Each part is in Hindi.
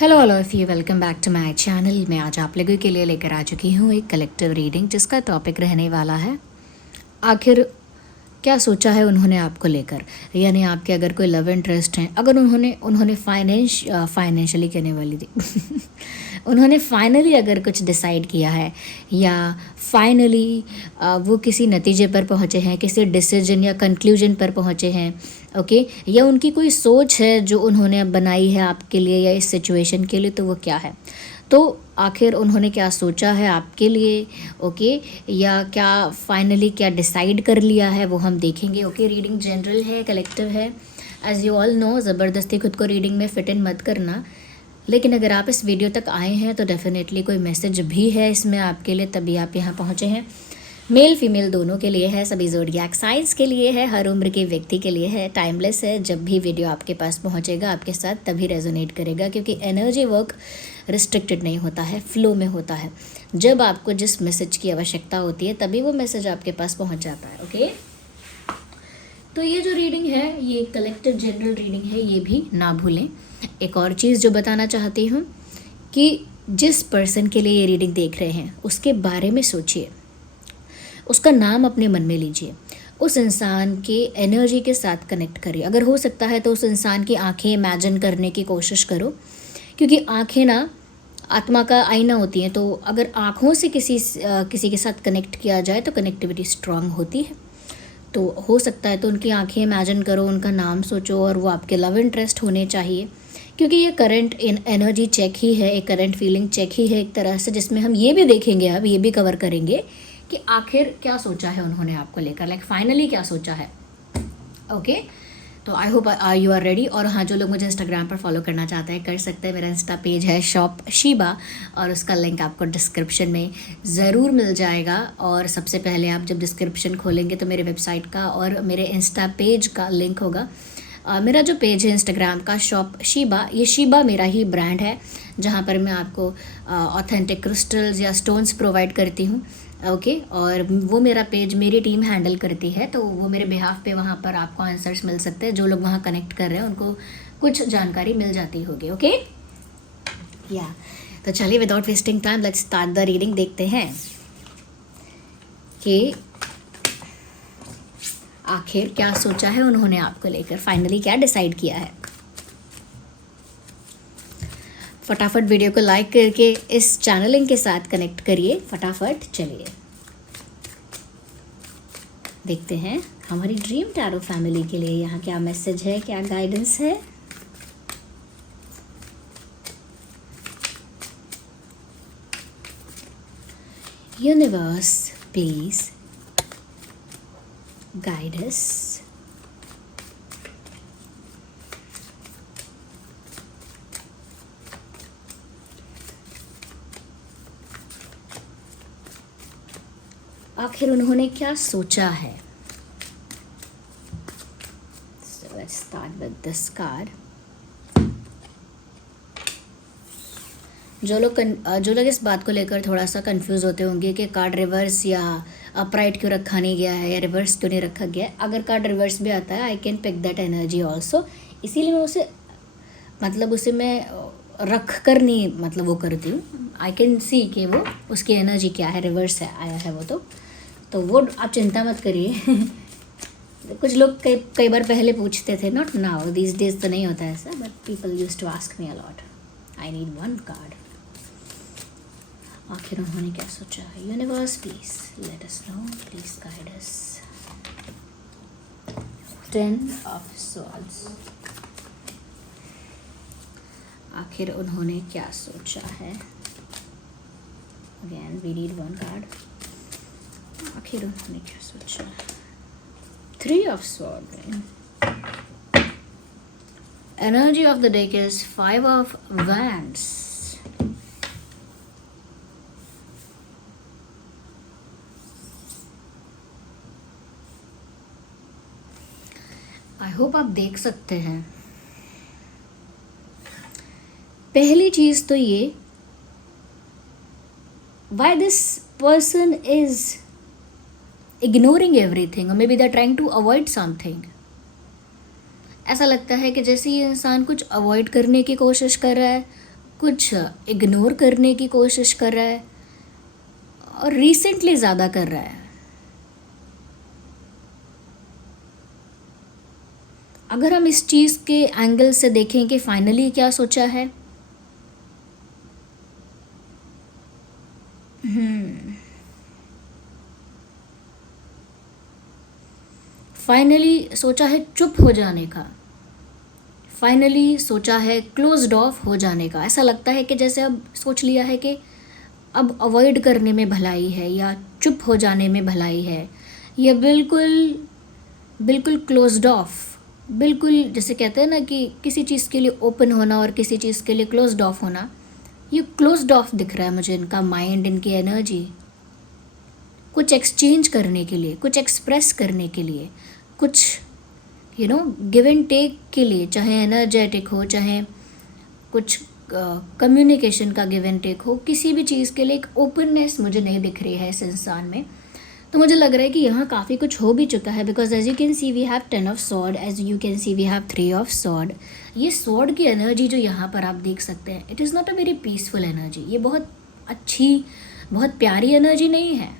Hello all of you, welcome back to my channel. मैं आज आप लोगों के लिए लेकर आ चुकी हूँ एक कलेक्टिव रीडिंग जिसका टॉपिक रहने वाला है आखिर क्या सोचा है उन्होंने आपको लेकर। यानी आपके अगर कोई लव इंटरेस्ट हैं, अगर उन्होंने फाइनेंशियली कहने वाली थी उन्होंने फाइनली अगर कुछ डिसाइड किया है या फाइनली वो किसी नतीजे पर पहुँचे हैं, किसी डिसीजन या कंक्लूजन पर पहुँचे हैं, ओके, या उनकी कोई सोच है जो उन्होंने बनाई है आपके लिए या इस सिचुएशन के लिए, तो वो क्या है, तो आखिर उन्होंने क्या सोचा है आपके लिए, ओके, या क्या फाइनली क्या डिसाइड कर लिया है वो हम देखेंगे। ओके, रीडिंग जनरल है, कलेक्टिव है, एज यू ऑल नो। ज़बरदस्ती खुद को रीडिंग में फिट इन मत करना, लेकिन अगर आप इस वीडियो तक आए हैं तो डेफिनेटली कोई मैसेज भी है इसमें आपके लिए, तभी आप यहाँ पहुँचे हैं। मेल फीमेल दोनों के लिए है, सभी ज़ोडिएक साइंस के लिए है, हर उम्र के व्यक्ति के लिए है, टाइमलेस है। जब भी वीडियो आपके पास पहुंचेगा आपके साथ तभी रेजोनेट करेगा, क्योंकि एनर्जी वर्क रिस्ट्रिक्टेड नहीं होता है, फ्लो में होता है। जब आपको जिस मैसेज की आवश्यकता होती है तभी वो मैसेज आपके पास पहुंच जाता है। ओके, तो ये जो रीडिंग है ये कलेक्टिव जनरल रीडिंग है, ये भी ना भूलें। एक और चीज़ जो बताना चाहती हूँ कि जिस पर्सन के लिए ये रीडिंग देख रहे हैं उसके बारे में सोचिए, उसका नाम अपने मन में लीजिए, उस इंसान के एनर्जी के साथ कनेक्ट करिए। अगर हो सकता है तो उस इंसान की आंखें इमेजिन करने की कोशिश करो, क्योंकि आंखें ना आत्मा का आईना होती हैं। तो अगर आँखों से किसी के साथ कनेक्ट किया जाए तो कनेक्टिविटी स्ट्रांग होती है। तो हो सकता है तो उनकी आंखें इमेजिन करो, उनका नाम सोचो, और वो आपके लव इंटरेस्ट होने चाहिए, क्योंकि ये करंट एनर्जी चेक ही है, एक करंट फीलिंग चेक ही है एक तरह से, जिसमें हम ये भी देखेंगे, अब ये भी कवर करेंगे कि आखिर क्या सोचा है उन्होंने आपको लेकर, लाइक फाइनली क्या सोचा है। ओके, तो I hope you are ready. और हाँ, जो लोग मुझे इंस्टाग्राम पर फॉलो करना चाहते हैं कर सकते हैं। मेरा इंस्टा पेज है शॉप शीबा, और उसका लिंक आपको डिस्क्रिप्शन में ज़रूर मिल जाएगा। और सबसे पहले आप जब डिस्क्रिप्शन खोलेंगे तो मेरे वेबसाइट का और मेरे इंस्टा पेज का लिंक होगा। मेरा जो पेज है इंस्टाग्राम का शॉप शीबा, ये शीबा मेरा ही ब्रांड है, जहाँ पर मैं आपको ऑथेंटिक क्रिस्टल्स या स्टोन्स प्रोवाइड करती हूँ। ओके, और वो मेरा पेज मेरी टीम हैंडल करती है, तो वो मेरे बिहाफ पे वहाँ पर आपको आंसर्स मिल सकते हैं। जो लोग वहाँ कनेक्ट कर रहे हैं उनको कुछ जानकारी मिल जाती होगी। ओके, या तो चलिए without wasting time let's start the reading. देखते हैं कि आखिर क्या सोचा है उन्होंने आपको लेकर, फाइनली क्या डिसाइड किया है। फटाफट वीडियो को लाइक करके इस चैनलिंग के साथ कनेक्ट करिए फटाफट। चलिए देखते हैं हमारी ड्रीम टैरो फैमिली के लिए यहाँ क्या मैसेज है, क्या गाइडेंस है। यूनिवर्स प्लीज गाइड अस। आखिर उन्होंने क्या सोचा है। So let's start with this card. जो लोग इस बात को लेकर थोड़ा सा कंफ्यूज होते होंगे कि कार्ड रिवर्स या अपराइट क्यों रखा नहीं गया है या रिवर्स क्यों नहीं रखा गया है, अगर कार्ड रिवर्स भी आता है I can pick that energy also, इसीलिए मैं उसे मैं रख कर नहीं वो करती हूँ। आई कैन सी कि वो उसकी एनर्जी क्या है, रिवर्स है आया है वो, तो वो आप चिंता मत करिए। कुछ लोग कई बार पहले पूछते थे, नॉट नाउ, दीज डेज तो नहीं होता ऐसा, but people use to ask me a lot. I need one card. आखिर उन्होंने क्या सोचा है। Universe please let us know, please guide us. 10 of swords. आखिर उन्होंने क्या सोचा है। Again we need one card. आखिर उन्होंने क्या सोचा है। 3 of sword. Energy of the deck is 5 of wands. I hope आप देख सकते हैं। पहली चीज तो ये, why this person is ignoring everything, or maybe they're trying to avoid something. ऐसा लगता है कि जैसे ये इंसान कुछ अवॉइड करने की कोशिश कर रहा है, कुछ इग्नोर करने की कोशिश कर रहा है और रिसेंटली ज़्यादा कर रहा है। अगर हम इस चीज़ के एंगल से देखें कि फाइनली क्या सोचा है, फाइनली सोचा है चुप हो जाने का, फाइनली सोचा है क्लोज्ड ऑफ हो जाने का। ऐसा लगता है कि जैसे अब सोच लिया है कि अब अवॉइड करने में भलाई है या चुप हो जाने में भलाई है, या बिल्कुल बिल्कुल क्लोज्ड ऑफ, बिल्कुल जैसे कहते हैं ना कि किसी चीज़ के लिए ओपन होना और किसी चीज़ के लिए क्लोज्ड ऑफ होना, ये क्लोज्ड ऑफ दिख रहा है मुझे। इनका माइंड, इनकी एनर्जी कुछ एक्सचेंज करने के लिए, कुछ एक्सप्रेस करने के लिए, कुछ गिव एंड टेक के लिए, चाहे एनर्जेटिक हो, चाहे कुछ कम्युनिकेशन का गिव एंड टेक हो, किसी भी चीज़ के लिए एक ओपननेस मुझे नहीं दिख रही है इस इंसान में। तो मुझे लग रहा है कि यहाँ काफ़ी कुछ हो भी चुका है, because as you can see we have 10 of sword, as you can see we have 3 of sword. ये सॉर्ड की एनर्जी जो यहाँ पर आप देख सकते हैं, it is not a very peaceful energy. ये बहुत अच्छी, बहुत प्यारी एनर्जी नहीं है।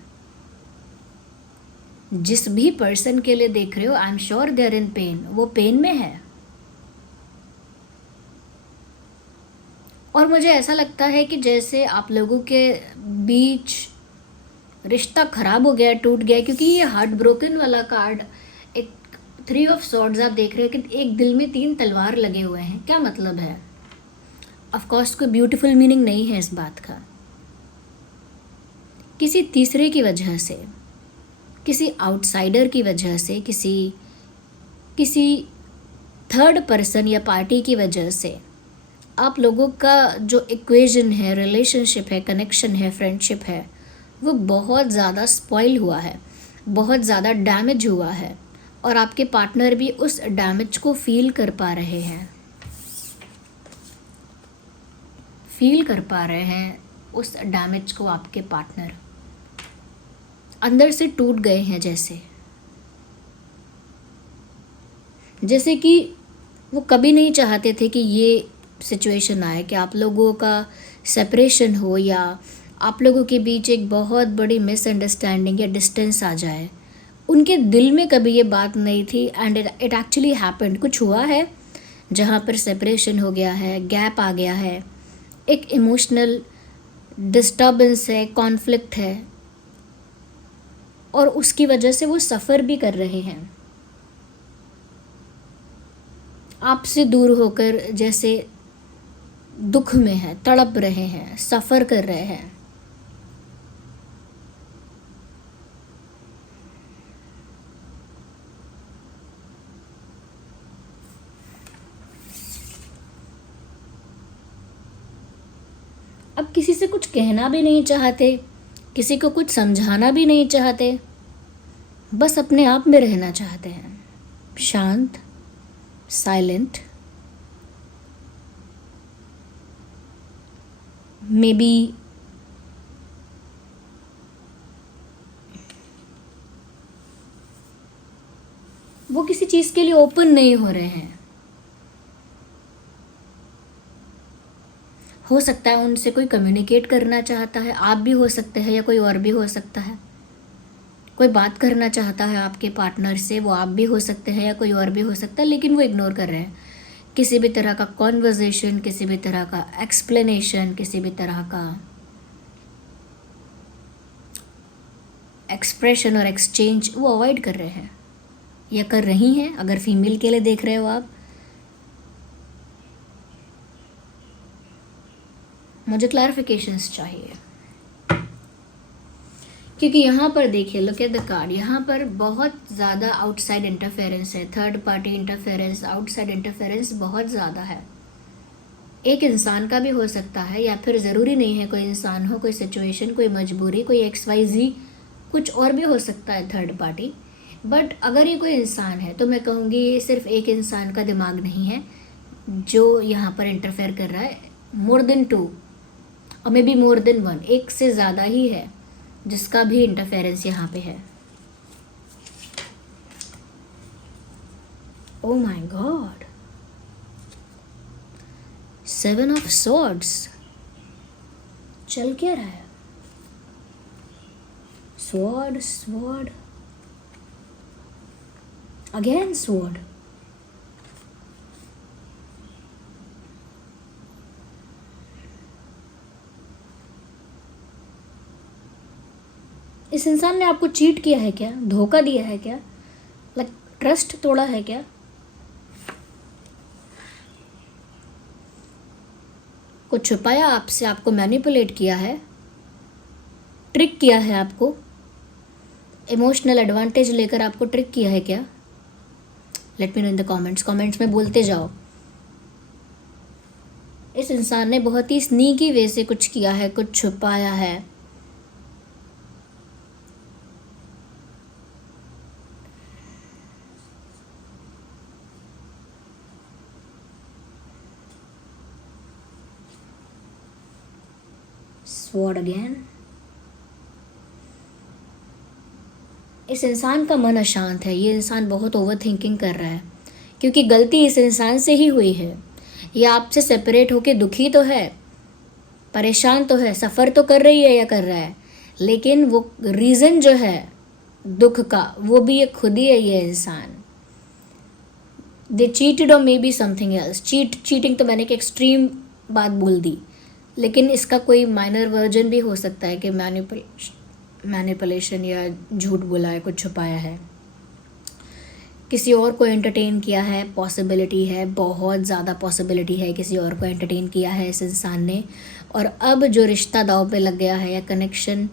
जिस भी पर्सन के लिए देख रहे हो, I am sure they are in pain, वो पेन में है। और मुझे ऐसा लगता है कि जैसे आप लोगों के बीच रिश्ता खराब हो गया, टूट गया, क्योंकि ये हार्ट ब्रोकन वाला कार्ड, एक 3 ऑफ सॉर्ड्स आप देख रहे हैं कि एक दिल में 3 तलवार लगे हुए हैं। क्या मतलब है? ऑफ कोर्स कोई ब्यूटीफुल मीनिंग नहीं है इस बात का। किसी तीसरे की वजह से, किसी आउटसाइडर की वजह से, किसी थर्ड पर्सन या पार्टी की वजह से आप लोगों का जो इक्वेशन है, रिलेशनशिप है, कनेक्शन है, फ्रेंडशिप है, वो बहुत ज़्यादा स्पॉइल हुआ है, बहुत ज़्यादा डैमेज हुआ है। और आपके पार्टनर भी उस डैमेज को फील कर पा रहे हैं, फील कर पा रहे हैं उस डैमेज को। आपके पार्टनर अंदर से टूट गए हैं, जैसे कि वो कभी नहीं चाहते थे कि ये सिचुएशन आए कि आप लोगों का सेपरेशन हो या आप लोगों के बीच एक बहुत बड़ी मिसअंडरस्टैंडिंग या डिस्टेंस आ जाए। उनके दिल में कभी ये बात नहीं थी, एंड इट एक्चुअली हैपेंड। कुछ हुआ है जहाँ पर सेपरेशन हो गया है, गैप आ गया है, एक इमोशनल डिस्टर्बेंस है, कॉन्फ्लिक्ट है, और उसकी वजह से वो सफ़र भी कर रहे हैं। आपसे दूर होकर जैसे दुख में है, तड़प रहे हैं, सफ़र कर रहे हैं। अब किसी से कुछ कहना भी नहीं चाहते, किसी को कुछ समझाना भी नहीं चाहते, बस अपने आप में रहना चाहते हैं, शांत, साइलेंट। मे बी वो किसी चीज़ के लिए ओपन नहीं हो रहे हैं। हो सकता है उनसे कोई कम्युनिकेट करना चाहता है, आप भी हो सकते हैं या कोई और भी हो सकता है। कोई बात करना चाहता है आपके पार्टनर से, वो आप भी हो सकते हैं या कोई और भी हो सकता है, लेकिन वो इग्नोर कर रहे हैं। किसी भी तरह का कॉन्वर्जेशन, किसी भी तरह का एक्सप्लेनेशन, किसी भी तरह का एक्सप्रेशन और एक्सचेंज वो अवॉइड कर रहे हैं या कर रही हैं। अगर फीमेल के लिए देख रहे हो आप, मुझे क्लैरिफिकेशंस चाहिए, क्योंकि यहाँ पर देखिए, लुक एट द कार्ड, यहाँ पर बहुत ज़्यादा आउटसाइड इंटरफेरेंस है, third party interference, outside interference बहुत ज़्यादा है। एक इंसान का भी हो सकता है, या फिर ज़रूरी नहीं है कोई इंसान हो, कोई सिचुएशन, कोई मजबूरी, कोई XYZ, कुछ और भी हो सकता है थर्ड पार्टी। बट अगर ये कोई इंसान है तो मैं कहूँगी ये सिर्फ एक इंसान का दिमाग नहीं है जो यहाँ पर इंटरफेयर कर रहा है, मोर देन 2 और मे बी मोर देन 1, एक से ज़्यादा ही है जिसका भी इंटरफेरेंस यहाँ पे है। Oh my God, 7 of swords. चल क्या रहा है? Sword, sword, again sword. इस इंसान ने आपको चीट किया है क्या? धोखा दिया है क्या? लाइक ट्रस्ट तोड़ा है क्या? कुछ छुपाया आपसे, आपको मैनिपुलेट किया है, ट्रिक किया है आपको, इमोशनल एडवांटेज लेकर आपको ट्रिक किया है क्या? Let me know in the comments में बोलते जाओ। इस इंसान ने बहुत ही स्नीकी वे से कुछ किया है, कुछ छुपाया है। Sword again. इस इंसान का मन अशांत है। ये इंसान बहुत ओवर थिंकिंग कर रहा है, क्योंकि गलती इस इंसान से ही हुई है। ये आपसे सेपरेट होके दुखी तो है, परेशान तो है, सफ़र तो कर रही है या कर रहा है, लेकिन वो रीज़न जो है दुख का, वो भी ये खुद ही है। ये इंसान दे चीटेड और may be something else. Cheating तो मैंने एक एक्सट्रीम बात बोल दी, लेकिन इसका कोई माइनर वर्जन भी हो सकता है कि मैनिपुलेशन या झूठ बोला है, कुछ छुपाया है, किसी और को एंटरटेन किया है। पॉसिबिलिटी है, बहुत ज़्यादा पॉसिबिलिटी है, किसी और को एंटरटेन किया है इस इंसान ने। और अब जो रिश्ता दांव पे लग गया है या कनेक्शन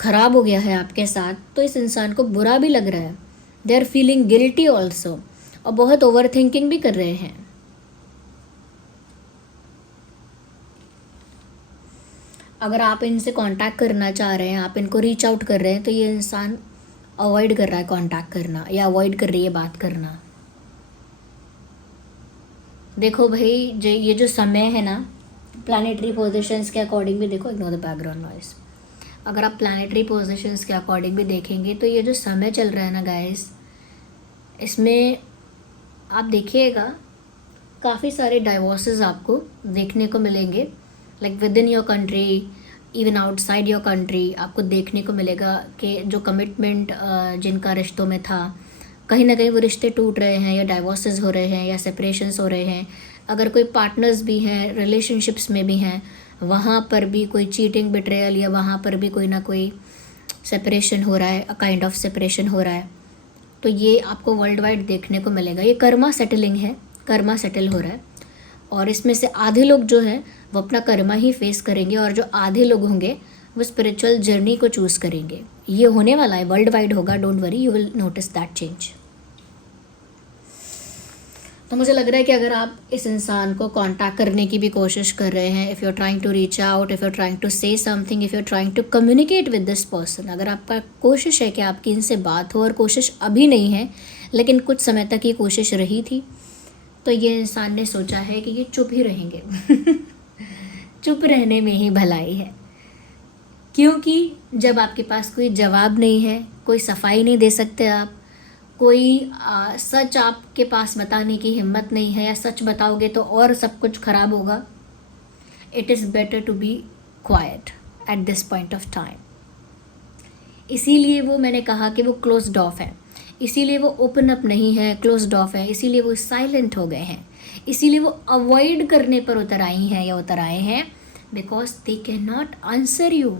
ख़राब हो गया है आपके साथ, तो इस इंसान को बुरा भी लग रहा है। They are feeling guilty also, और बहुत ओवर थिंकिंग भी कर रहे हैं। अगर आप इनसे कांटेक्ट करना चाह रहे हैं, आप इनको रीच आउट कर रहे हैं, तो ये इंसान अवॉइड कर रहा है कांटेक्ट करना, या अवॉइड कर रही है बात करना। देखो भाई, ये जो समय है ना, प्लानिटरी पोजीशंस के अकॉर्डिंग भी देखो, इग्नोर द बैकग्राउंड नॉइस। अगर आप प्लानिटरी पोजीशंस के अकॉर्डिंग भी देखेंगे, तो ये जो समय चल रहा है ना गाइस, इसमें आप देखिएगा काफ़ी सारे डाइवोर्सेस आपको देखने को मिलेंगे। Like with in your country, even outside your country, आपको देखने को मिलेगा कि जो कमिटमेंट जिनका रिश्तों में था, कहीं ना कहीं वो रिश्ते टूट रहे हैं, या डाइवोर्सेस हो रहे हैं, या सेपरेशंस हो रहे हैं। अगर कोई पार्टनर्स भी हैं, रिलेशनशिप्स में भी हैं, वहाँ पर भी कोई चीटिंग, बिट्रेयल, या वहाँ पर भी कोई ना कोई सेपरेशन हो रहा है, अ काइंड ऑफ सेपरेशन हो रहा है। तो ये आपको वर्ल्ड वाइड देखने को मिलेगा। ये कर्मा सेटलिंग है, कर्मा सेटल हो रहा है। और इसमें से आधे लोग जो हैं वो अपना कर्मा ही फेस करेंगे, और जो आधे लोग होंगे वो स्पिरिचुअल जर्नी को चूज़ करेंगे। ये होने वाला है, वर्ल्ड वाइड होगा, don't worry, you will notice that change. तो मुझे लग रहा है कि अगर आप इस इंसान को कांटेक्ट करने की भी कोशिश कर रहे हैं, if you are trying to reach out, if you are trying to say something, if you are trying to communicate with this person, अगर आपका कोशिश है कि आपकी इनसे बात हो, और कोशिश अभी नहीं है लेकिन कुछ समय तक ये कोशिश रही थी, तो ये इंसान ने सोचा है कि ये चुप ही रहेंगे। चुप रहने में ही भलाई है, क्योंकि जब आपके पास कोई जवाब नहीं है, कोई सफाई नहीं दे सकते आप, कोई सच आपके पास बताने की हिम्मत नहीं है, या सच बताओगे तो और सब कुछ खराब होगा, it is better to be quiet at this point of time. इसीलिए वो मैंने कहा कि वो क्लोज्ड ऑफ है, इसीलिए वो ओपन अप नहीं है, क्लोज्ड ऑफ है, इसीलिए वो साइलेंट हो गए हैं, इसीलिए वो अवॉइड करने पर उतर आई हैं या उतर आए हैं, because they can not answer you,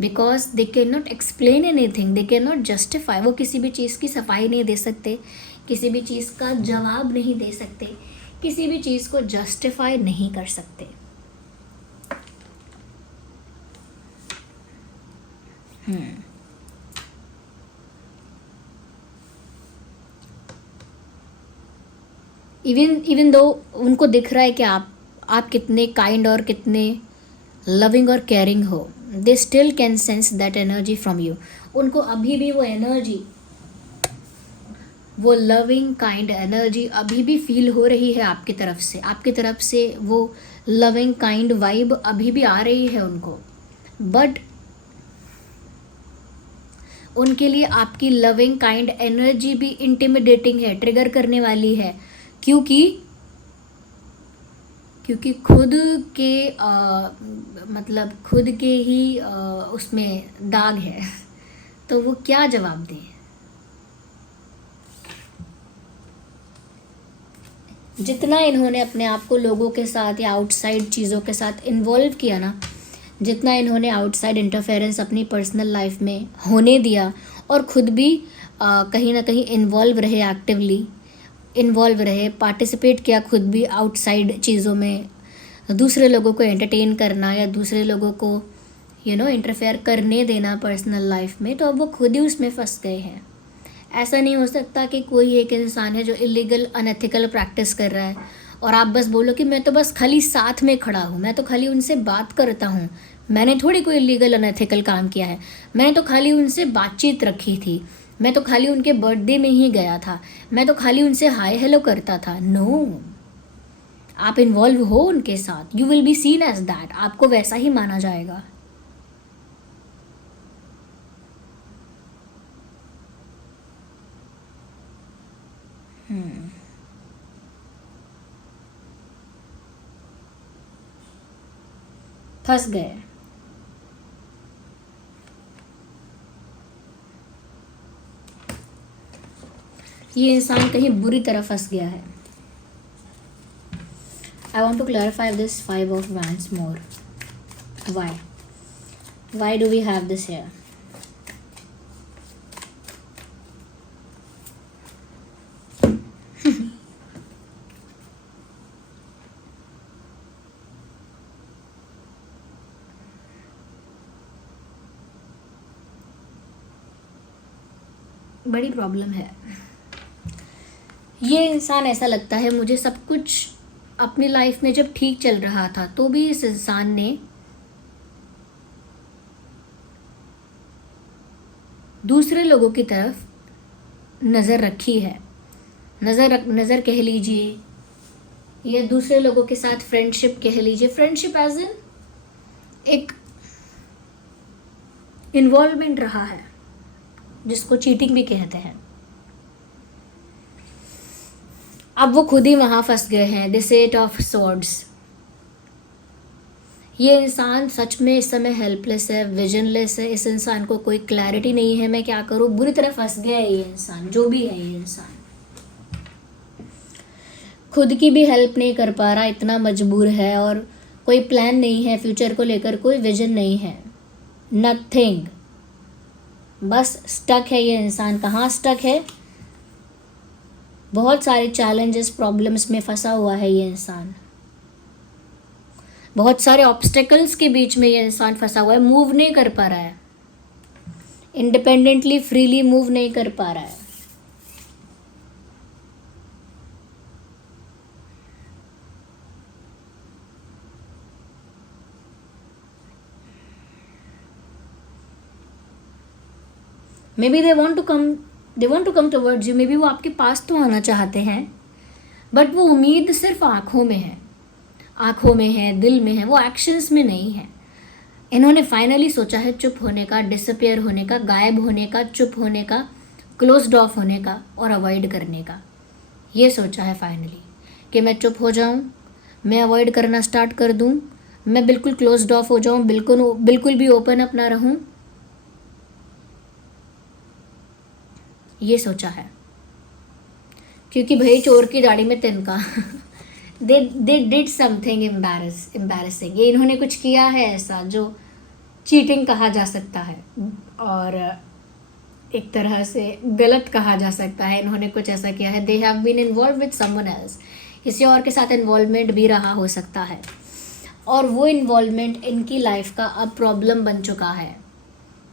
because they can not explain anything, they can not justify. वो किसी भी चीज़ की सफाई नहीं दे सकते, किसी भी चीज़ का जवाब नहीं दे सकते, किसी भी चीज़ को जस्टिफाई नहीं कर सकते। इवन दो उनको दिख रहा है कि आप कितने काइंड और कितने लविंग और केयरिंग हो, they still can sense that energy from you. उनको अभी भी वो एनर्जी, वो लविंग काइंड एनर्जी अभी भी फील हो रही है आपकी तरफ से वो लविंग काइंड वाइब अभी भी आ रही है उनको। बट उनके लिए आपकी लविंग काइंड एनर्जी भी इंटिमिडेटिंग है, ट्रिगर करने वाली है, क्योंकि क्योंकि खुद के मतलब खुद के ही उसमें दाग है, तो वो क्या जवाब दें। जितना इन्होंने अपने आप को लोगों के साथ या आउटसाइड चीज़ों के साथ इन्वॉल्व किया ना, जितना इन्होंने आउटसाइड इंटरफेरेंस अपनी पर्सनल लाइफ में होने दिया, और खुद भी कहीं ना कहीं इन्वॉल्व रहे, एक्टिवली इन्वॉल्व रहे, पार्टिसिपेट किया खुद भी आउटसाइड चीज़ों में, दूसरे लोगों को एंटरटेन करना या दूसरे लोगों को इंटरफेयर करने देना पर्सनल लाइफ में, तो अब वो खुद ही उसमें फंस गए हैं। ऐसा नहीं हो सकता कि कोई एक इंसान है जो इलीगल अनएथिकल प्रैक्टिस कर रहा है और आप बस बोलो कि मैं तो बस खाली साथ में खड़ा हूँ, मैं तो खाली उनसे बात करता हूँ, मैंने थोड़ी कोई इलीगल अनएथिकल काम किया है, मैंने तो खाली उनसे बातचीत रखी थी, मैं तो खाली उनके बर्थडे में ही गया था, मैं तो खाली उनसे हाय हेलो करता था। नो, आप इन्वॉल्व हो उनके साथ, you will be seen as that, आपको वैसा ही माना जाएगा। फंस गए। ये इंसान कहीं बुरी तरह फंस गया है। I want to clarify this Five of Wands more. Why? Why do we have this here? बड़ी प्रॉब्लम है। ये इंसान, ऐसा लगता है मुझे, सब कुछ अपनी लाइफ में जब ठीक चल रहा था तो भी इस इंसान ने दूसरे लोगों की तरफ नज़र रखी है। नज़र कह लीजिए, या दूसरे लोगों के साथ फ्रेंडशिप कह लीजिए। फ्रेंडशिप एज इन एक इन्वॉल्वमेंट रहा है, जिसको चीटिंग भी कहते हैं। अब वो खुद ही वहां फंस गए हैं। This eight of swords. ये इंसान सच में इस समय हेल्पलेस है, विजनलेस है। इस इंसान को कोई क्लैरिटी नहीं है, मैं क्या करूं, बुरी तरह फंस गया है ये इंसान। जो भी है ये इंसान खुद की भी हेल्प नहीं कर पा रहा, इतना मजबूर है, और कोई प्लान नहीं है फ्यूचर को लेकर, कोई विजन नहीं है, नथिंग। बस स्टक है ये इंसान। कहाँ स्टक है? बहुत सारे चैलेंजेस, प्रॉब्लम्स में फंसा हुआ है ये इंसान। बहुत सारे ऑब्स्टेकल्स के बीच में ये इंसान फंसा हुआ है, मूव नहीं कर पा रहा है, इंडिपेंडेंटली फ्रीली मूव नहीं कर पा रहा है। Maybe they want to come towards you, maybe वो आपके पास तो आना चाहते हैं, बट वो उम्मीद सिर्फ आँखों में है, आँखों में है, दिल में है, वो एक्शंस में नहीं है। इन्होंने फाइनली सोचा है चुप होने का, डिसअपियर होने का, गायब होने का, चुप होने का, क्लोज्ड ऑफ होने का और अवॉइड करने का। ये सोचा है फाइनली कि मैं चुप हो जाऊं, मैं अवॉइड करना स्टार्ट कर दूं, मैं बिल्कुल क्लोज्ड ऑफ हो जाऊं, बिल्कुल भी ओपन अप ना रहूं। ये सोचा है, क्योंकि भाई चोर की दाढ़ी में तिनका। दे डिड समथिंग एम्बैरेसिंग। ये इन्होंने कुछ किया है ऐसा जो चीटिंग कहा जा सकता है, और एक तरह से गलत कहा जा सकता है। इन्होंने कुछ ऐसा किया है, they have been involve with someone else, किसी और के साथ इन्वॉल्वमेंट भी रहा हो सकता है, और वो इन्वॉल्वमेंट इनकी लाइफ का अब प्रॉब्लम बन चुका है।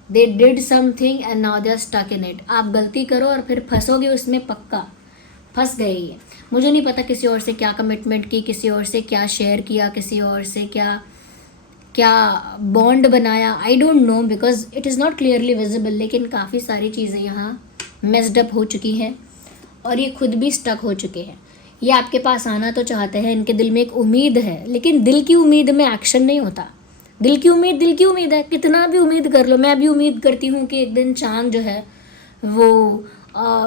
They did something and now they are stuck in it. आप गलती करो और फिर फंसोगे उसमें, पक्का फंस गए ये। मुझे नहीं पता किसी और से क्या कमिटमेंट की, किसी और से क्या शेयर किया, किसी और से क्या क्या बॉन्ड बनाया, आई don't no, because it is not clearly visible. लेकिन काफ़ी सारी चीज़ें यहाँ मेस्ड अप हो चुकी हैं और ये खुद भी स्टक हो चुके हैं। ये आपके पास आना तो चाहते हैं, इनके दिल में एक उम्मीद है, लेकिन दिल की उम्मीद में एक्शन नहीं होता। दिल की उम्मीद है, कितना भी उम्मीद कर लो। मैं भी उम्मीद करती हूँ कि एक दिन चाँद जो है वो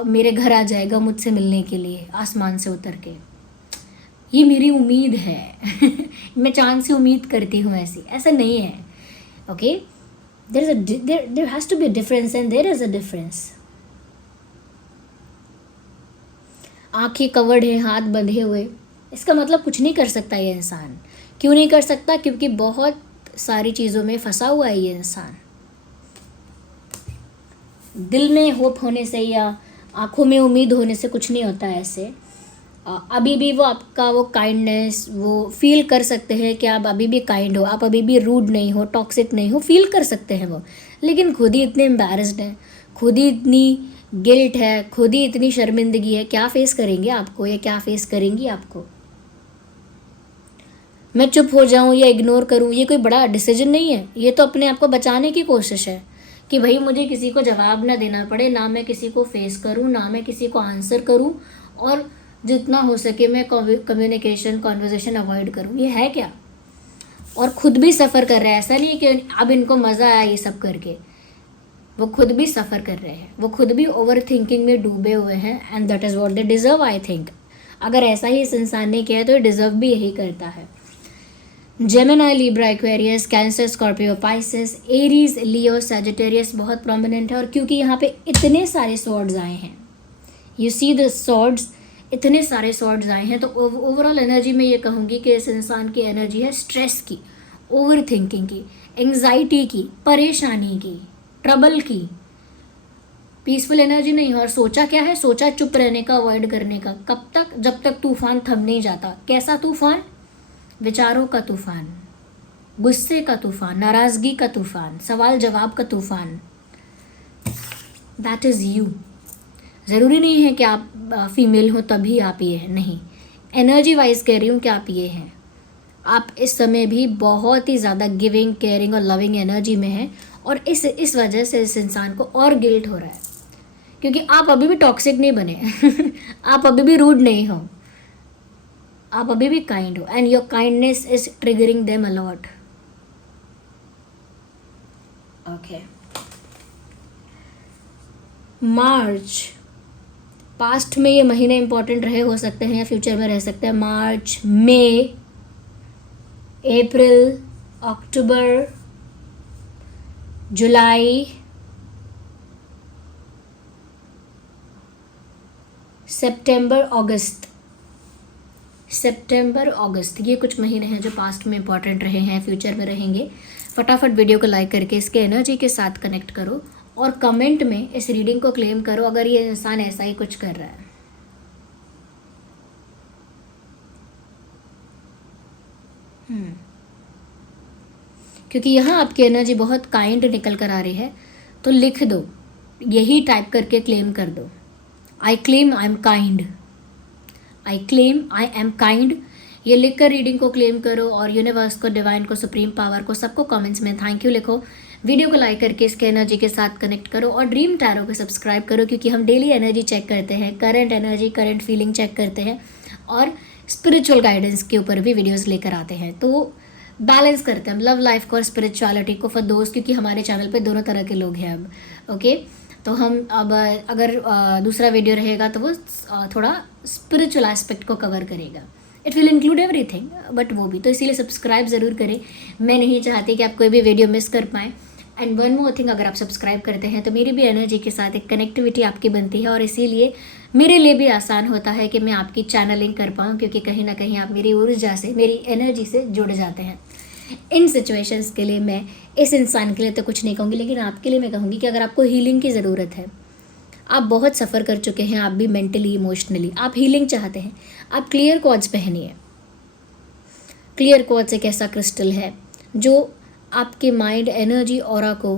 मेरे घर आ जाएगा मुझसे मिलने के लिए, आसमान से उतर के। ये मेरी उम्मीद है मैं चांद से उम्मीद करती हूँ ऐसी, ऐसा नहीं है। Okay, there has to be a difference and there is a difference. आँखें कवर्ड है, हाथ बंधे हुए, इसका मतलब कुछ नहीं कर सकता ये इंसान। क्यों नहीं कर सकता? क्योंकि बहुत सारी चीज़ों में फंसा हुआ है ये इंसान। दिल में होप होने से या आँखों में उम्मीद होने से कुछ नहीं होता है ऐसे। अभी भी वो आपका वो काइंडनेस वो फील कर सकते हैं कि आप अभी भी काइंड हो, आप अभी भी रूड नहीं हो, टॉक्सिक नहीं हो, फील कर सकते हैं वो। लेकिन खुद ही इतने एम्बैरेस्ड हैं, खुद ही इतनी गिल्ट है, खुद ही इतनी शर्मिंदगी है, क्या फेस करेंगे आपको या क्या फेस करेंगी आपको? मैं चुप हो जाऊं या इग्नोर करूं, ये कोई बड़ा डिसीजन नहीं है। ये तो अपने आप को बचाने की कोशिश है कि भाई मुझे किसी को जवाब ना देना पड़े, ना मैं किसी को फेस करूं, ना मैं किसी को आंसर करूं, और जितना हो सके मैं कम्युनिकेशन कॉन्वर्जेशन अवॉइड करूं। ये है क्या? और खुद भी सफ़र कर रहे हैं। ऐसा नहीं है कि अब इनको मज़ा आया ये सब करके, वो खुद भी सफ़र कर रहे हैं, वो खुद भी ओवर थिंकिंग में डूबे हुए हैं। And that is what they deserve, I think. अगर ऐसा ही इस इंसान ने किया है तो ये डिज़र्व भी यही करता है। Gemini, Libra, Aquarius, Cancer, Scorpio, Pisces, Aries, Leo, Sagittarius बहुत प्रोमिनेंट है। और क्योंकि यहाँ पे इतने सारे स्वॉर्ड्स आए हैं, यू सी द स्वॉर्ड्स, इतने सारे स्वॉर्ड्स आए हैं, तो ओवरऑल एनर्जी में ये कहूँगी कि इस इंसान की एनर्जी है स्ट्रेस की, ओवर थिंकिंग की, एंग्जाइटी की, परेशानी की, ट्रबल की, पीसफुल एनर्जी नहीं है। और सोचा क्या है? सोचा चुप रहने का, अवॉइड करने का। कब तक? जब तक तूफान थम नहीं जाता। कैसा तूफान? विचारों का तूफान, गुस्से का तूफान, नाराज़गी का तूफान, सवाल जवाब का तूफान। That is you. ज़रूरी नहीं है कि आप फीमेल हो तभी आप ये हैं, नहीं। एनर्जी वाइज कह रही हूँ कि आप ये हैं। आप इस समय भी बहुत ही ज़्यादा गिविंग, केयरिंग और लविंग एनर्जी में हैं। और इस वजह से इस इंसान को और गिल्ट हो रहा है, क्योंकि आप अभी भी टॉक्सिक नहीं बने आप अभी भी रूड नहीं हो, आप अभी भी काइंड हो। And your kindness is triggering them allot. Okay, March, past में ये महीने इंपॉर्टेंट रहे हो सकते हैं या फ्यूचर में रह सकते हैं। मार्च, मई, अप्रैल, अक्टूबर, जुलाई, सितंबर, अगस्त। सितंबर, अगस्त, ये कुछ महीने हैं जो पास्ट में इंपॉर्टेंट रहे हैं, फ्यूचर में रहेंगे। फटाफट वीडियो को लाइक करके इसके एनर्जी के साथ कनेक्ट करो और कमेंट में इस रीडिंग को क्लेम करो अगर ये इंसान ऐसा ही कुछ कर रहा है। क्योंकि यहाँ आपकी एनर्जी बहुत काइंड निकल कर आ रही है, तो लिख दो, यही टाइप करके क्लेम कर दो, I claim I am kind, I claim I am kind. ये लिख कर रीडिंग को क्लेम करो और यूनिवर्स को, डिवाइन को, सुप्रीम पावर को, सबको कमेंट्स में थैंक यू लिखो। वीडियो को लाइक करके इसके एनर्जी के साथ कनेक्ट करो और ड्रीम टैरो को सब्सक्राइब करो, क्योंकि हम डेली एनर्जी चेक करते हैं, current energy, current feeling check करते हैं और स्पिरिचुअल गाइडेंस के ऊपर भी वीडियोस लेकर आते हैं। तो बैलेंस करते हैं हम लव लाइफ को और स्पिरिचुअलिटी को फॉर दोस्त, क्योंकि हमारे चैनल पे दोनों तरह के लोग हैं अब। ओके, तो हम अब अगर दूसरा वीडियो रहेगा तो वो थोड़ा स्पिरिचुअल एस्पेक्ट को कवर करेगा। It will include everything, but वो भी तो इसीलिए सब्सक्राइब ज़रूर करें। मैं नहीं चाहती कि आप कोई भी वीडियो मिस कर पाएँ। एंड वन मोर थिंग, अगर आप सब्सक्राइब करते हैं तो मेरी भी एनर्जी के साथ एक कनेक्टिविटी आपकी बनती है और इसीलिए मेरे लिए भी आसान होता है कि मैं आपकी चैनलिंग कर पाऊँ, क्योंकि कहीं ना कहीं आप मेरी ऊर्जा से, मेरी एनर्जी से जुड़ जाते हैं। इन सिचुएशंस के लिए मैं इस इंसान के लिए तो कुछ नहीं कहूँगी, लेकिन आपके लिए मैं कहूँगी कि अगर आपको हीलिंग की ज़रूरत है, आप बहुत सफ़र कर चुके हैं, आप भी मेंटली, इमोशनली, आप हीलिंग चाहते हैं, आप क्लियर क्वार्ट्ज पहनिए। क्लियर क्वार्ट्ज एक ऐसा क्रिस्टल है जो आपके माइंड, एनर्जी, ऑरा को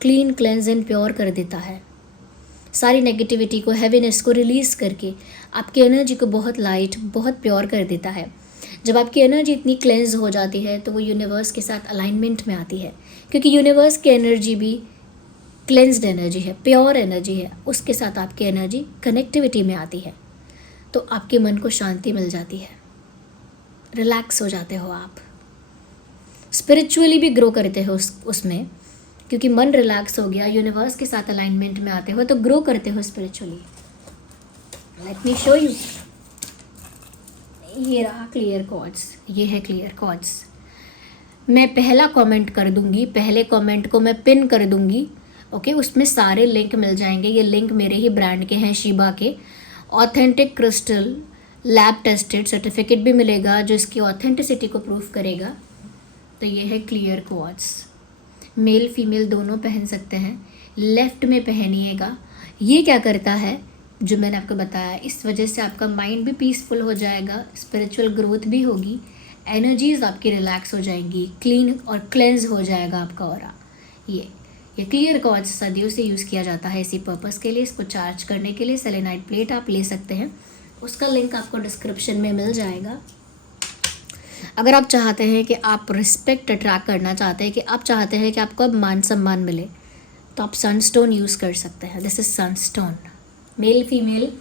क्लीन, क्लेंज एंड प्योर कर देता है। सारी नेगेटिविटी को, हैवीनेस को रिलीज़ करके आपकी एनर्जी को बहुत लाइट, बहुत प्योर कर देता है। जब आपकी एनर्जी इतनी क्लेंज हो जाती है तो वो यूनिवर्स के साथ अलाइनमेंट में आती है, क्योंकि यूनिवर्स की एनर्जी भी क्लेंज्ड एनर्जी है, प्योर एनर्जी है। उसके साथ आपकी एनर्जी कनेक्टिविटी में आती है तो आपके मन को शांति मिल जाती है, रिलैक्स हो जाते हो आप, स्पिरिचुअली भी ग्रो करते हो उसमें, क्योंकि मन रिलैक्स हो गया, यूनिवर्स के साथ अलाइनमेंट में आते हो तो ग्रो करते हो spiritually. Let me show you. ये रहा क्लियर कॉर्ड्स, ये है क्लियर कॉर्ड्स। मैं पहला कमेंट कर दूंगी, पहले कमेंट को मैं पिन कर दूंगी, ओके, उसमें सारे लिंक मिल जाएंगे। ये लिंक मेरे ही ब्रांड के हैं, शीबा के। Authentic crystal, lab tested, certificate भी मिलेगा जो इसकी ऑथेंटिसिटी को प्रूफ करेगा। तो ये है क्लियर क्वार्ट्ज, मेल फीमेल दोनों पहन सकते हैं। लेफ्ट में पहनिएगा। ये क्या करता है, जो मैंने आपको बताया, इस वजह से आपका माइंड भी पीसफुल हो जाएगा, स्पिरिचुअल ग्रोथ भी होगी, एनर्जीज आपकी रिलैक्स हो जाएंगी, क्लीन और क्लेंज हो जाएगा आपका ऑरा। ये क्लियर क्वार्ट्ज सदियों से यूज़ किया जाता है इसी पर्पस के लिए। इसको चार्ज करने के लिए सेलेनाइट प्लेट आप ले सकते हैं, उसका लिंक आपको डिस्क्रिप्शन में मिल जाएगा। अगर आप चाहते हैं कि आप रिस्पेक्ट अट्रैक्ट करना चाहते हैं, कि आप चाहते हैं कि आपको अब मान सम्मान मिले, तो आप सनस्टोन यूज़ कर सकते हैं। This is Sunstone, male female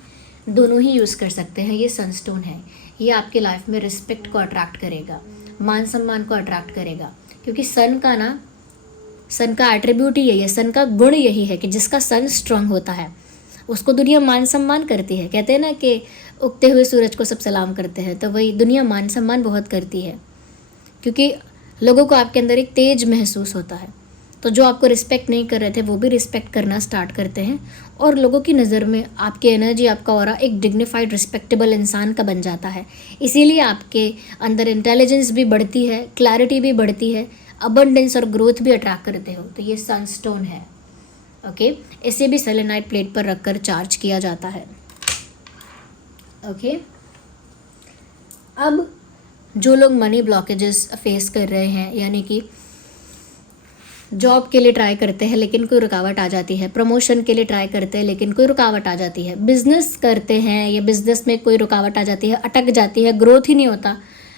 दोनों ही यूज़ कर सकते हैं। ये सनस्टोन है, ये आपके लाइफ में रिस्पेक्ट को अट्रैक्ट करेगा, मान सम्मान को अट्रैक्ट करेगा। क्योंकि सन का एट्रीब्यूट ही यही है, सन का गुण यही है कि जिसका सन स्ट्रांग होता है उसको दुनिया मान सम्मान करती है। कहते हैं ना कि उगते हुए सूरज को सब सलाम करते हैं, तो वही दुनिया मान सम्मान बहुत करती है, क्योंकि लोगों को आपके अंदर एक तेज महसूस होता है। तो जो आपको रिस्पेक्ट नहीं कर रहे थे वो भी रिस्पेक्ट करना स्टार्ट करते हैं, और लोगों की नज़र में आपकी एनर्जी, आपका ऑरा एक डिग्निफाइड रिस्पेक्टेबल इंसान का बन जाता है। इसीलिए आपके अंदर इंटेलिजेंस भी बढ़ती है, क्लैरिटी भी बढ़ती है, अबंडेंस और ग्रोथ भी अट्रैक्ट करते हो। तो ये सनस्टोन है, ओके। इसे भी सेलेनाइट प्लेट पर रखकर चार्ज किया जाता है, ओके। अब जो लोग मनी ब्लॉकेजेस फेस कर रहे हैं, यानी कि जॉब के लिए ट्राई करते हैं लेकिन कोई रुकावट आ जाती है, प्रमोशन के लिए ट्राई करते हैं लेकिन कोई रुकावट आ जाती है, बिजनेस करते हैं या बिजनेस में कोई रुकावट आ जाती है, अटक जाती है, ग्रोथ ही नहीं होता,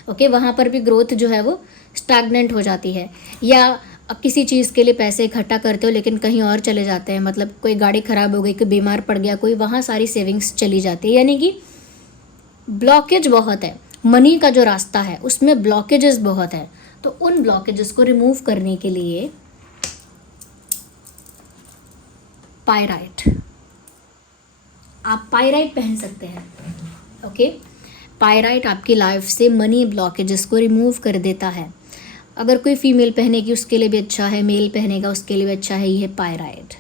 ओके, वहाँ पर भी ग्रोथ जो है वो स्टैग्नेंट हो जाती है। या किसी चीज़ के लिए पैसे इकट्ठा करते हो लेकिन कहीं और चले जाते हैं, मतलब कोई गाड़ी ख़राब हो गई, कोई बीमार पड़ गया कोई, वहाँ सारी सेविंग्स चली जाती है। यानी कि ब्लॉकेज बहुत है, मनी का जो रास्ता है उसमें ब्लॉकेजेस बहुत है। तो उन ब्लॉकेजेस को रिमूव करने के लिए पायराइट, आप पायराइट पहन सकते हैं, ओके। पायराइट आपकी लाइफ से मनी ब्लॉकेजेस को रिमूव कर देता है। अगर कोई फीमेल पहनेगी उसके लिए भी अच्छा है, मेल पहनेगा उसके लिए भी अच्छा है। ये है पायराइट,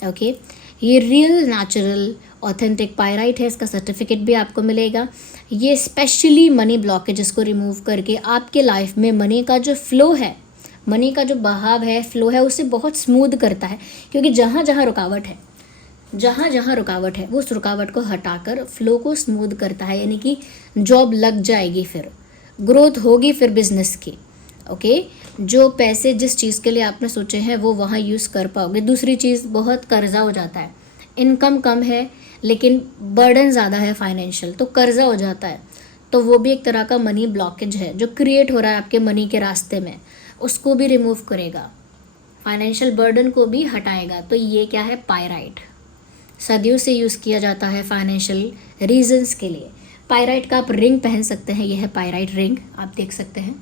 ओके। ये रियल नेचुरल ऑथेंटिक पायराइट है, इसका सर्टिफिकेट भी आपको मिलेगा। ये स्पेशली मनी ब्लॉकेजेस को रिमूव करके आपके लाइफ में मनी का जो फ्लो है, मनी का जो बहाव है, फ्लो है, उसे बहुत स्मूथ करता है। क्योंकि जहाँ जहाँ रुकावट है वो उस रुकावट को हटाकर फ्लो को स्मूथ करता है। यानी कि जॉब लग जाएगी, फिर ग्रोथ होगी, फिर बिजनेस की, ओके। जो पैसे जिस चीज़ के लिए आपने सोचे हैं वो वहाँ यूज़ कर पाओगे। दूसरी चीज़, बहुत कर्जा हो जाता है, इनकम कम है लेकिन बर्डन ज़्यादा है फाइनेंशियल, तो कर्जा हो जाता है, तो वो भी एक तरह का मनी ब्लॉकेज है जो क्रिएट हो रहा है आपके मनी के रास्ते में, उसको भी रिमूव करेगा, फाइनेंशियल बर्डन को भी हटाएगा। तो ये क्या है, पायराइट, सदियों से यूज़ किया जाता है फाइनेंशियल रीजंस के लिए। पायराइट का आप रिंग पहन सकते हैं, यह है पायराइट रिंग, आप देख सकते हैं,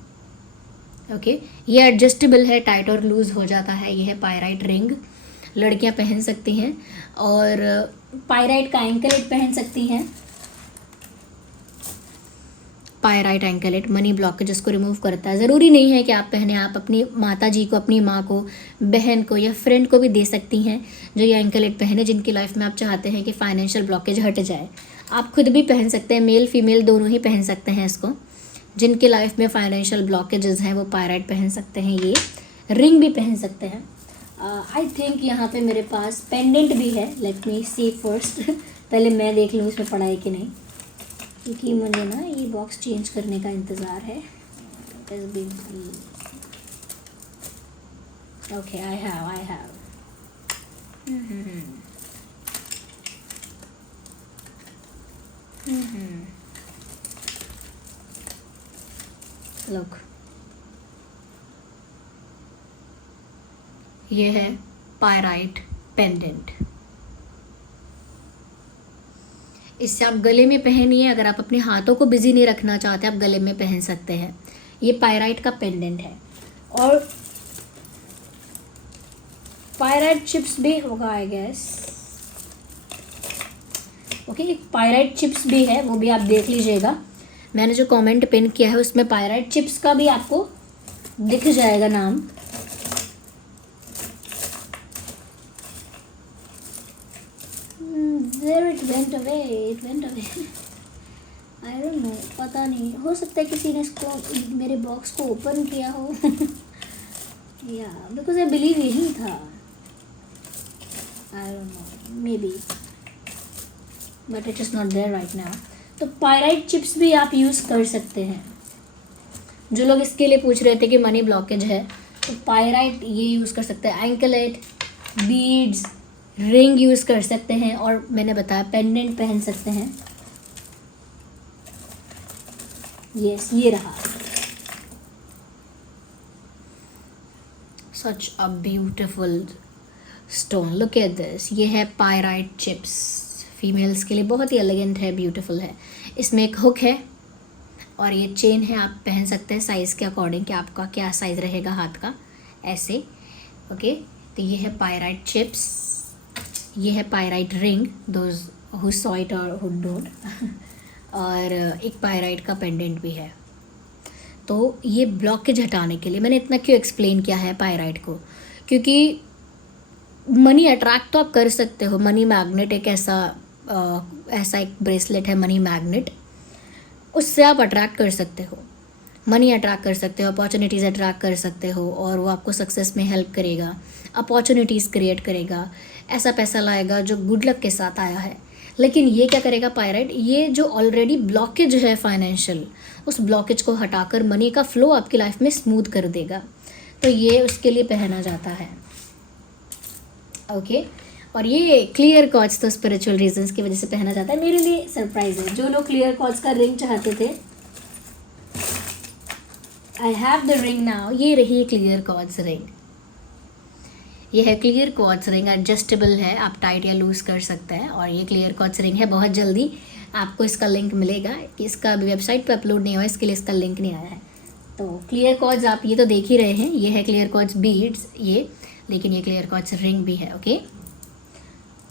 ओके। ये एडजस्टेबल है, टाइट और लूज़ हो जाता है। यह है पायराइट रिंग, लड़कियां पहन सकती हैं। और पायराइट का एंकलेट पहन सकती हैं। पायराइट एंकलेट मनी ब्लॉकेजेस को रिमूव करता है। ज़रूरी नहीं है कि आप पहने, आप अपनी माता जी को, अपनी माँ को, बहन को या फ्रेंड को भी दे सकती हैं जो ये एंकलेट पहने, जिनकी लाइफ में आप चाहते हैं कि फाइनेंशियल ब्लॉकेज हट जाए। आप खुद भी पहन सकते हैं, मेल फीमेल दोनों ही पहन सकते हैं इसको। जिनकी लाइफ में फाइनेंशियल ब्लॉकेजेस हैं वो पायराइट पहन सकते हैं। ये रिंग भी पहन सकते हैं। आई थिंक यहाँ पे मेरे पास पेंडेंट भी है, लेट मी सी फर्स्ट। पहले मैं देख लूँ इसमें पड़ा है कि नहीं, क्योंकि मुझे ना ये बॉक्स चेंज करने का इंतज़ार है। ओके, आई हैव लुक, ये है पायराइट पेंडेंट। इससे आप गले में पहनिए, अगर आप अपने हाथों को बिजी नहीं रखना चाहते आप गले में पहन सकते हैं। ये पायराइट का पेंडेंट है। और पायराइट चिप्स भी होगा आई गेस, ओके, एक पायराइट चिप्स भी है, वो भी आप देख लीजिएगा। मैंने जो कमेंट पिन किया है उसमें पायराइट चिप्स का भी आपको दिख जाएगा नाम। Where it went away, it went away. I don't know, पता नहीं, हो सकता है किसी ने इसको मेरे बॉक्स को ओपन किया हो। या बिकॉज आई बिलीव यही था, I don't know, maybe, but it is not there right now. तो पायराइट चिप्स भी आप यूज़ कर सकते हैं। जो लोग इसके लिए पूछ रहे थे कि मनी ब्लॉकेज है, तो पायराइट ये यूज़ कर सकते हैं। एंकलेट, बीड्स, रिंग यूज़ कर सकते हैं, और मैंने बताया पेंडेंट पहन सकते हैं। यस, ये रहा। Such a beautiful stone, look at this. ये है पायराइट चिप्स, फीमेल्स के लिए बहुत ही एलिगेंट है, ब्यूटीफुल है। इसमें एक हुक है और ये चेन है, आप पहन सकते हैं साइज़ के अकॉर्डिंग कि आपका क्या साइज़ रहेगा हाथ का, ऐसे। ओके, तो ये है पायराइट चिप्स, ये है pyrite ring, those who saw it और हु डोंट। और एक पायराइट का पेंडेंट भी है। तो ये ब्लॉकेज हटाने के लिए मैंने इतना क्यों एक्सप्लेन किया है पायराइट को, क्योंकि मनी अट्रैक्ट तो आप कर सकते हो। मनी मैग्नेट एक ऐसा एक ब्रेसलेट है, मनी मैग्नेट, उससे आप अट्रैक्ट कर सकते हो, मनी अट्रैक्ट कर सकते हो, अपॉर्चुनिटीज़ अट्रैक्ट कर सकते हो, और वो आपको सक्सेस में हेल्प करेगा, अपॉर्चुनिटीज़ क्रिएट करेगा, ऐसा पैसा लाएगा जो गुड लक के साथ आया है। लेकिन ये क्या करेगा पायराइट, ये जो ऑलरेडी ब्लॉकेज है फाइनेंशियल, उस ब्लॉकेज को हटाकर मनी का फ्लो आपकी लाइफ में स्मूथ कर देगा। तो ये उसके लिए पहना जाता है। ओके, और ये क्लियर कॉर्ड्स तो स्पिरिचुअल रीजंस की वजह से पहना जाता है। मेरे लिए सरप्राइज है, जो लोग क्लियर कॉर्ड्स का रिंग चाहते थे, I have the ring now. ये रही क्लियर कॉर्ड्स रिंग, ये है क्लियर क्वार्ट्ज रिंग, एडजस्टेबल है, आप टाइट या लूज़ कर सकते हैं। और ये क्लियर क्वार्ट्ज रिंग है, बहुत जल्दी आपको इसका लिंक मिलेगा, कि इसका अभी वेबसाइट पे अपलोड नहीं हुआ, इसके लिए इसका लिंक नहीं आया है। तो क्लियर क्वार्ट्ज आप ये तो देख ही रहे हैं, ये है क्लियर क्वार्ट्ज बीड्स ये, लेकिन ये क्लियर क्वार्ट्ज रिंग भी है। ओके,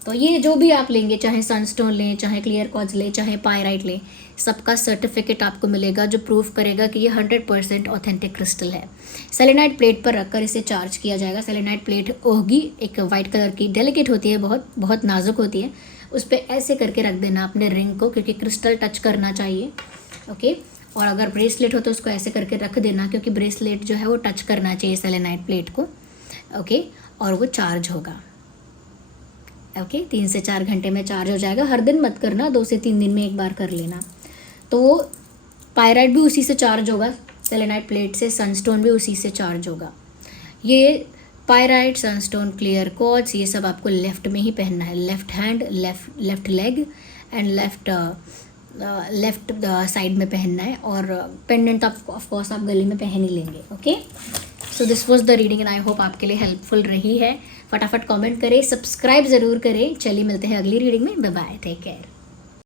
तो ये जो भी आप लेंगे, चाहे सनस्टोन लें, चाहे क्लियर क्वार्ट्ज लें, चाहे पायराइट लें, सबका सर्टिफिकेट आपको मिलेगा जो प्रूफ करेगा कि ये 100% ऑथेंटिक क्रिस्टल है। सेलेनाइट प्लेट पर रखकर इसे चार्ज किया जाएगा। सेलेनाइट प्लेट होगी एक वाइट कलर की, डेलिकेट होती है, बहुत बहुत नाजुक होती है। उस पर ऐसे करके रख देना अपने रिंग को, क्योंकि क्रिस्टल टच करना चाहिए। ओके, और अगर ब्रेसलेट हो तो उसको ऐसे करके रख देना, क्योंकि ब्रेसलेट जो है वो टच करना चाहिए सेलेनाइट प्लेट को। ओके, और वो चार्ज होगा। ओके, 3 से 4 घंटे में चार्ज हो जाएगा। हर दिन मत करना, 2 से 3 दिन में एक बार कर लेना। तो पायराइट भी उसी से चार्ज होगा, सेलेनाइट प्लेट से, सनस्टोन भी उसी से चार्ज होगा। ये पायराइट, सनस्टोन, क्लियर क्वार्ट्ज, ये सब आपको लेफ़्ट में ही पहनना है, left hand, left leg and left side में पहनना है। और पेंडेंट ऑफ कोर्स आप गले में पहन ही लेंगे। Okay, so this was the reading and I hope आपके लिए हेल्पफुल रही है। फटाफट कमेंट करें, सब्सक्राइब ज़रूर करें। चलिए मिलते हैं अगली रीडिंग में, बाय बाय, टेक केयर।